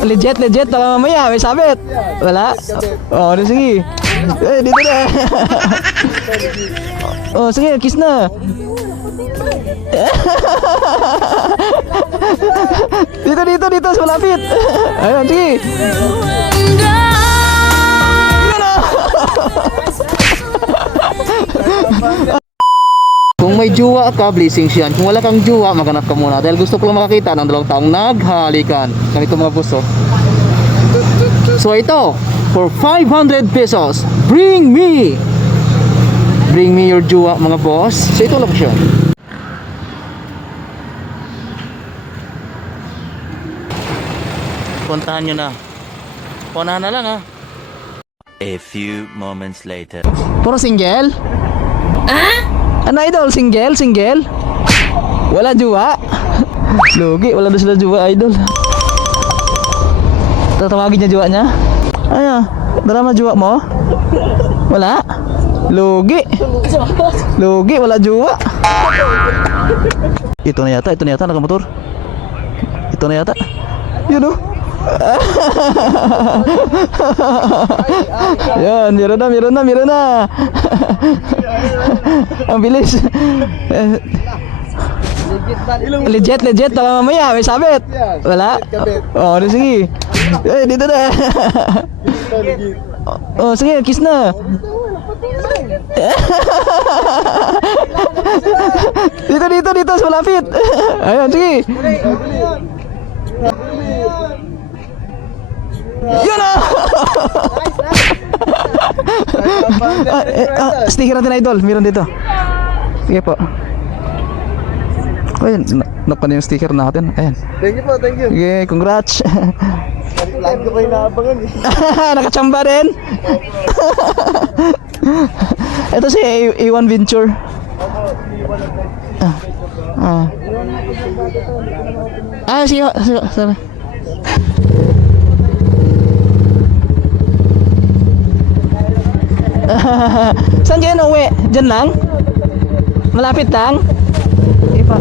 Legit, legit. Baka mamaya may sabit. Wala? Oh, sige. Dito na. Oh, sige, kiss na. Dito, sa malapit. Ayun, sige. Kung may jowa ka, blessings yan. Kung wala kang jowa, maghanap ka muna. Dahil gusto ko lang makakita ng dalawang taong naghalikan. Ganito mga buso. So ito, for 500 pesos, bring me your jowa mga boss. So ito lang siya. Puntahan nyo na. Punahan na lang ha. A few moments later. Puro single? Ano idol? Single? Wala jowa? Lugi, wala na sila jowa idol. Tatawagin niya jowa niya? Ano? Drama jowa mo? Wala? Lugi, wala jowa. Ito na yata, nakamotor. Ito na yata. Yun o. Yan, meron na. Ang bilis. Legit. Baka mamaya may sabit. Wala? Oh, sige. Dito na. Oh, sige, kiss na. Dito, sa malapit. Ayun, sige. Yun na! Sticker natin idol, meron dito. Sige po. Ayun, knock na yung sticker natin. Ayan. Thank you po. Sige, congrats. Lagi ko kayo naabangan eh. Nakachamba rin. Ito si A1 Venture. Sige. Sorry. Saan kayo nauwi? Diyan lang? Malapit lang? Sige pa.